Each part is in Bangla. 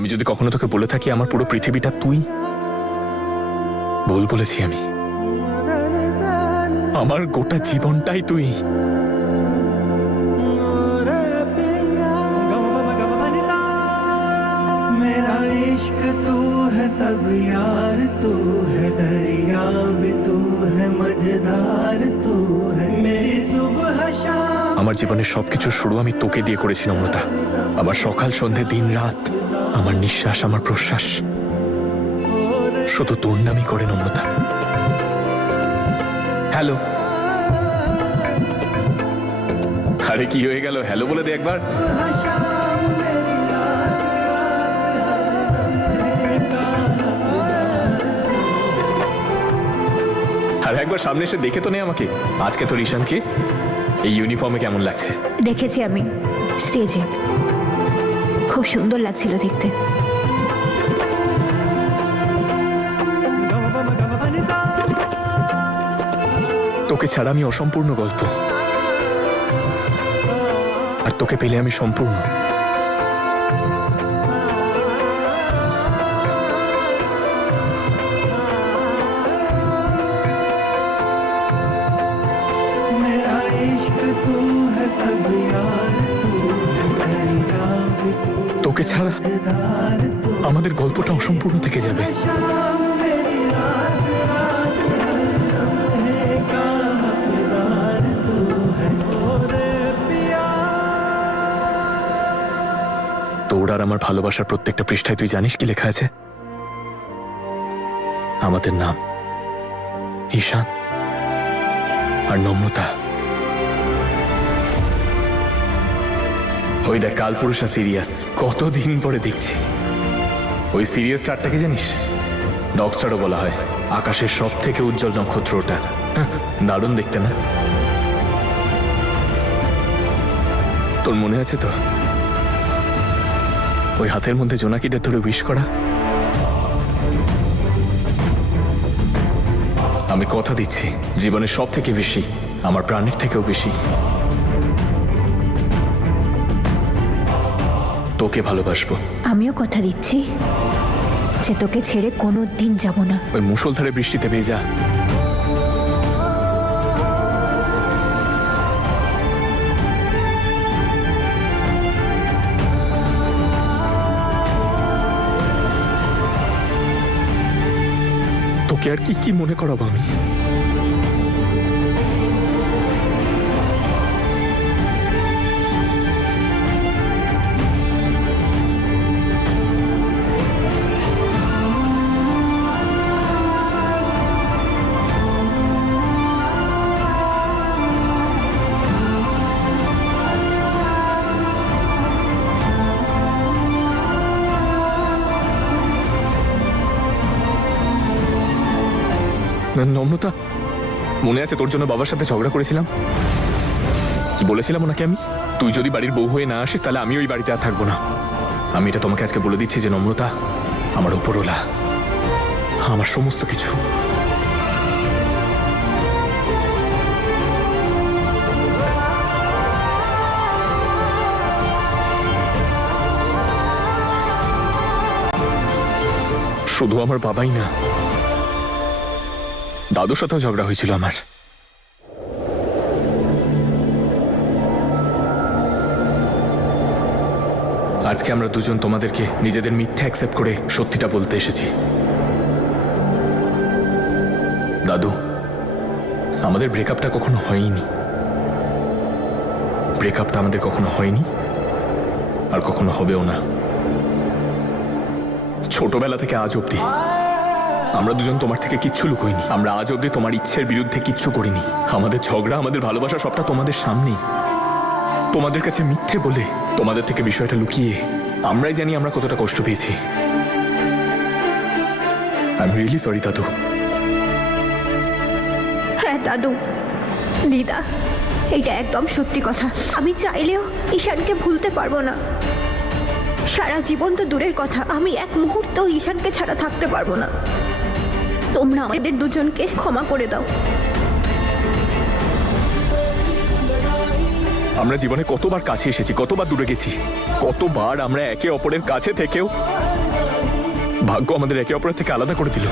আমি যদি কখনো তোকে বলে থাকি আমার পুরো পৃথিবীটা তুই, ভুল বলেছি আমি। আমার গোটা জীবনটাই তুই। मेरा इश्क तू है सब यार, तू है दरिया भी तू है मजेदार, तू है मेरी सुबह शाम। আমার জীবনের সবকিছু শুরু আমি তোকে দিয়ে করেছি নম্রতা। আমার সকাল সন্ধে দিন রাত, আমার নিঃশ্বাস আমার প্রশ্বাস শুধু তোর নামই করে নম্রতা। হ্যালো। আরে কি হয়ে গেল? হ্যালো বলে দে একবার। আর একবার সামনে এসে দেখে তো নে আমাকে। আজকে তোর ঈশানকে এই ইউনিফর্মে কেমন লাগছে? দেখেছি আমি স্টেজে, খুব সুন্দর লাগছিল দেখতে। তোকে ছাড়া আমি অসম্পূর্ণ গল্প, আর তোকে পেলে আমি সম্পূর্ণ। मेरा इश्क तू है सब यार, तू है दरिया भी तू তোকে ছাড়া मजेदार, तू আমাদের গল্পটা অসম্পূর্ণ থেকে যাবে। शाम मेरी रात रात हर लम्हे का हकदार, तू है मोरे पिया। তোর আর আমার ভালোবাসার প্রত্যেকটা পৃষ্ঠায় তুই জানিস কি লেখা আছে? আমাদের নাম, ঈশান আর নম্রতা। ওই দেখ কালপুরুষা সিরিয়াস, কতদিন পরে দেখছি। ওই সিরিয়াস স্টারটাকে জানিস? ডগ স্টারও বলা হয়। আকাশের সব থেকে উজ্জ্বল নক্ষত্র ওটা। দারুণ দেখতে না? তোর মনে আছে তো ওই হাতের মধ্যে জোনাকিদের ধরে উইশ করা? আমি কথা দিচ্ছি জীবনের সব থেকে বেশি, আমার প্রাণের থেকেও বেশি তোকে ভালোবাসবো। আমিও কথা দিচ্ছি যে তোকে ছেড়ে কোনো দিন যাব না। ওই মুষলধারে বৃষ্টিতে ভেজা তোকে আর কি কি মনে করাবো আমি? নম্রতা, মনে আছে তোর জন্য বাবার সাথে ঝগড়া করেছিলাম? কি বলেছিলাম ওনাকে আমি? তুই যদি বাড়ির বউ হয়ে না আসিস তাহলে আমি ওই বাড়িতে আর থাকবো না। আমি এটা তোমাকে আজকে বলে দিচ্ছি যে নম্রতা আমার উপরওয়ালা, আমার সমস্ত কিছু। শুধু আমার বাবাই না, দাদুর সাথেও ঝগড়া হয়েছিল আমার। আজকে আমরা দুজন তোমাদেরকে নিজেদের মিথ্যা অ্যাকসেপ্ট করে সত্যিটা বলতে এসেছি। দাদু, আমাদের ব্রেকআপটা কখনো হয়নি। ব্রেকআপটা আমাদের কখনো হয়নি আর কখনো হবেও না। ছোটবেলা থেকে আজ অব্দি আমরা দুজন তোমার থেকে কিচ্ছু লুকোইনি। আমরা আজ অব্দি তোমার ইচ্ছের বিরুদ্ধে কিচ্ছু করিনি। আমাদের ঝগড়া, আমাদের ভালোবাসা সবটা তোমাদের সামনেই, তোমাদের কাছে মিথ্যে বলে, তোমাদের থেকে বিষয়টা লুকিয়ে আমরাই জানি আমরা কতটা কষ্ট পেয়েছি। আই এম রিয়েলি সরি দাদু। হ্যাঁ দাদু, দিদা, এইটা একদম সত্যি কথা। আমি চাইলেও ঈশানকে ভুলতে পারবো না। সারা জীবন তো দূরের কথা, আমি এক মুহূর্তেও ঈশানকে ছাড়া থাকতে পারবো না। তোমরা আমাদের দুজনকে ক্ষমা করে দাও। আমরা জীবনে কতবার কাছে এসেছি, কতবার দূরে গেছি, কতবার আমরা একে অপরের কাছে থেকেও ভাগ্য আমাদের একে অপরের থেকে আলাদা করে দিল।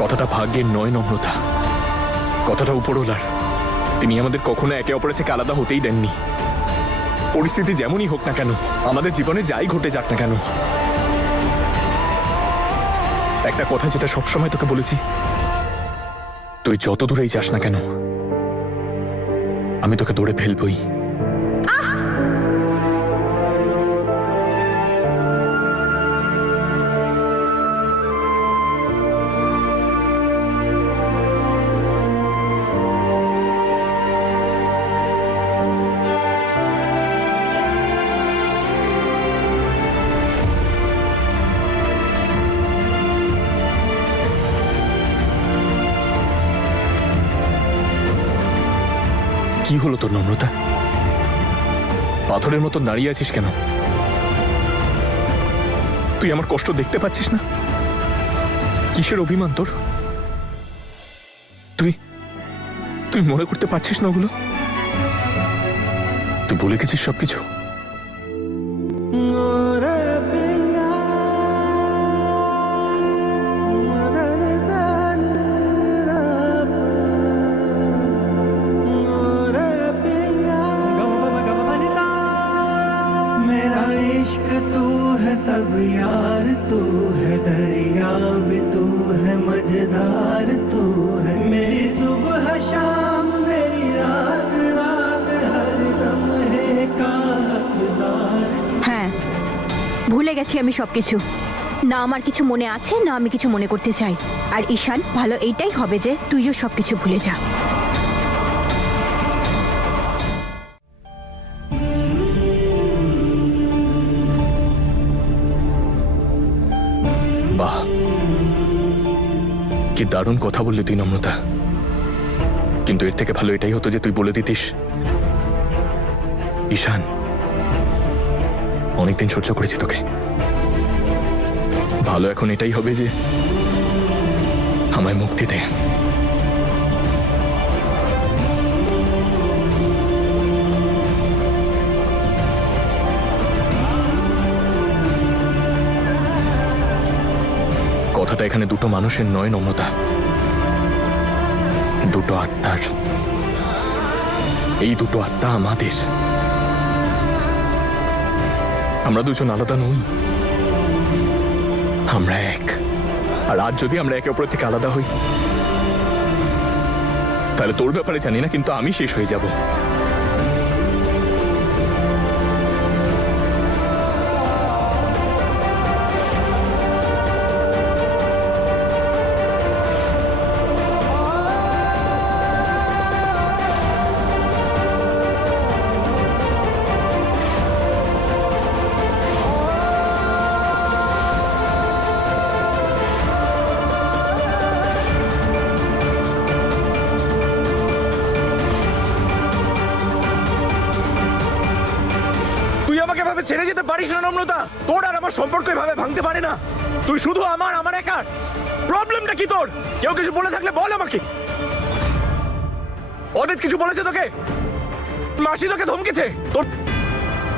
কথাটা ভাগ্যের নয় নম্রতা, কথাটা উপরওয়ালার। তিনি আমাদের কখনো একে অপরের থেকে আলাদা হতেই দেননি। পরিস্থিতি যেমনই হোক না কেন, আমাদের জীবনে যাই ঘটে যাক না কেন, একটা কথা যেটা সবসময় তোকে বলেছি, তুই যত দূরেই যাস না কেন আমি তোকে দৌড়ে ফেলবই। কি হলো তোর নম্রতা? পাথরের মতো দাঁড়িয়ে আছিস কেন? তুই আমার কষ্ট দেখতে পাচ্ছিস না? কিসের অভিমান তোর? তুই তুই মনে করতে পারছিস না ওগুলো? তুই ভুলে গেছিস সবকিছু? मेरा इश्क तू है सब यार, तू है दरिया भी, तू है मझधार, तू है मेरी सुबह शाम, मेरी रात रात, हर लम्हे का हकदार। হ্যাঁ, ভুলে গেছি আমি সবকিছু। না আমার কিছু মনে আছে, না আমি কিছু মনে করতে চাই। আর ঈশান, ভালো এইটাই হবে যে তুইও সবকিছু ভুলে যা। বাহ, কি দারুণ কথা বললি তুই নম্রতা। কিন্তু এর থেকে ভালো এটাই হতো যে তুই বলে দিতিস, ঈশান অনেকদিন সহ্য করেছি তোকে, ভালো এখন এটাই হবে যে আমায় মুক্তি দে। কথাটা এখানে দুটো মানুষের নয় নম্রতা, দুটো আত্মার। এই দুটো আত্মা আমাদের। আমরা দুজন আলাদা নই, আমরা এক। আর আজ যদি আমরা একে অপরের থেকে আলাদা হই, তাহলে তোর ব্যাপারে জানি না, কিন্তু আমি শেষ হয়ে যাব। ছেড়ে যেতে পারিস না নম্রতা। তোর আর আমার সম্পর্ক এভাবে ভাঙতে পারে না। তুই শুধু আমার একার। প্রবলেমটা কি তোর? কেউ কিছু বলে থাকলে বল আমাকে। অদিত কিছু বলেছে তোকে? মাসি তোকে ধমকেছে? তোর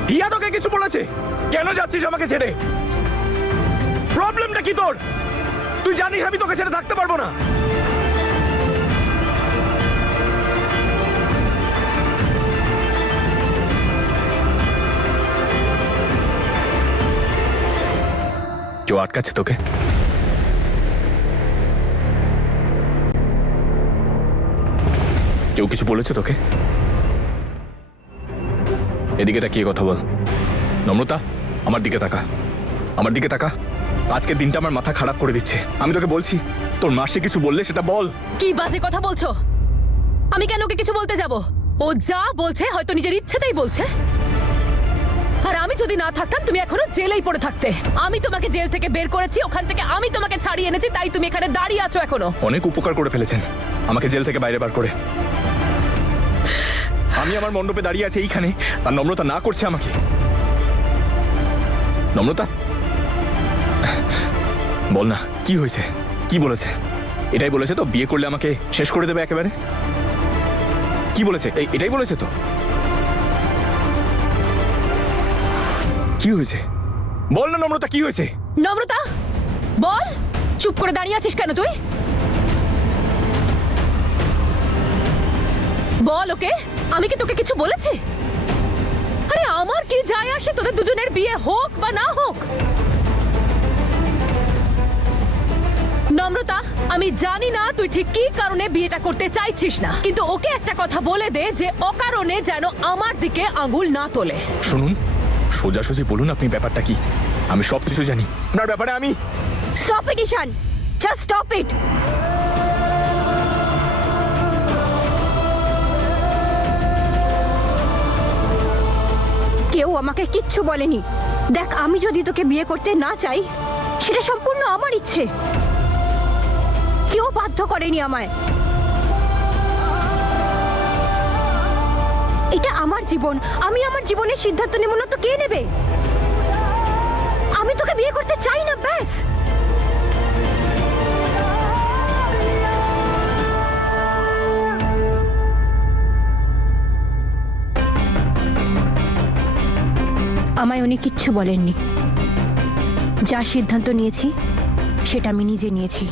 হিয়া তোকে কিছু বলেছে? কেন যাচ্ছিস আমাকে ছেড়ে? প্রবলেমটা কি তোর? তুই জানিস আমি তোকে ছেড়ে থাকতে পারবো না। কেউ আটকাচ্ছে তোকে? কেউ কিছু বলেছে তোকে? এদিকে তাকিয়ে কথা বল। নম্রতা, আমার দিকে তাকা, আমার দিকে তাকা। আজকের দিনটা আমার মাথা খারাপ করে দিচ্ছে। আমি তোকে বলছি, তোর মাসি কিছু বললে সেটা বল। কি বাজে কথা বলছো? আমি কেন ওকে কিছু বলতে যাব? ও যা বলছে হয়তো নিজের ইচ্ছেতেই বলছে। আর আমি যদি না থাকতাম তুমি এখনো জেলেই পড়ে থাকতে। আমি তোমাকে জেল থেকে বের করেছি, ওখান থেকে আমি তোমাকে ছাড়িয়ে এনেছি, তাই তুমি এখানে দাঁড়িয়ে আছো এখনো। অনেক উপকার করে ফেলেছেন আমাকে জেল থেকে বাইরে বার করে। আমি আমার মণ্ডপে দাঁড়িয়ে আছি এইখানে, আর নম্রতা না করছে আমাকে। নম্রতা, বল না কি হয়েছে, কি বলেছে? এটাই বলেছে তো বিয়ে করলে আমাকে শেষ করে দেবে একেবারে? কি বলেছে? এটাই বলেছে তো? কি হয়েছে বল না নম্রতা, কি হয়েছে? নম্রতা বল, চুপ করে দাঁড়িয়ে আছিস কেন তুই? বল ওকে, আমি কি তোকে কিছু বলেছি? আরে আমার কি যায় আসে তোদের দুজনের বিয়ে হোক বা না হোক? নম্রতা, আমি জানি না তুই ঠিক কি কারণে বিয়েটা করতে চাইছিস না, কিন্তু ওকে একটা কথা বলে দে যে অকারণে যেন আমার দিকে আঙুল না তোলে। শুনুন, সোজাসুজি বলুন আপনি ব্যাপারটা কি। আমি সব কিছু জানি আপনার ব্যাপারে। আমি stop it Ishan, just stop it. কেউ আমাকে কিচ্ছু বলেনি। দেখ, আমি যদি তোকে বিয়ে করতে না চাই সেটা সম্পূর্ণ আমার ইচ্ছে, কেউ বাধ্য করেনি আমায়। এটা আমার জীবন, আমি আমার জীবনের সিদ্ধান্ত নেব না তো কে নেবে? আমি তোকে বিয়ে করতে চাই না, ব্যাস। আমায় উনি কিচ্ছু বলেননি। যা সিদ্ধান্ত নিয়েছি সেটা আমি নিজে নিয়েছি।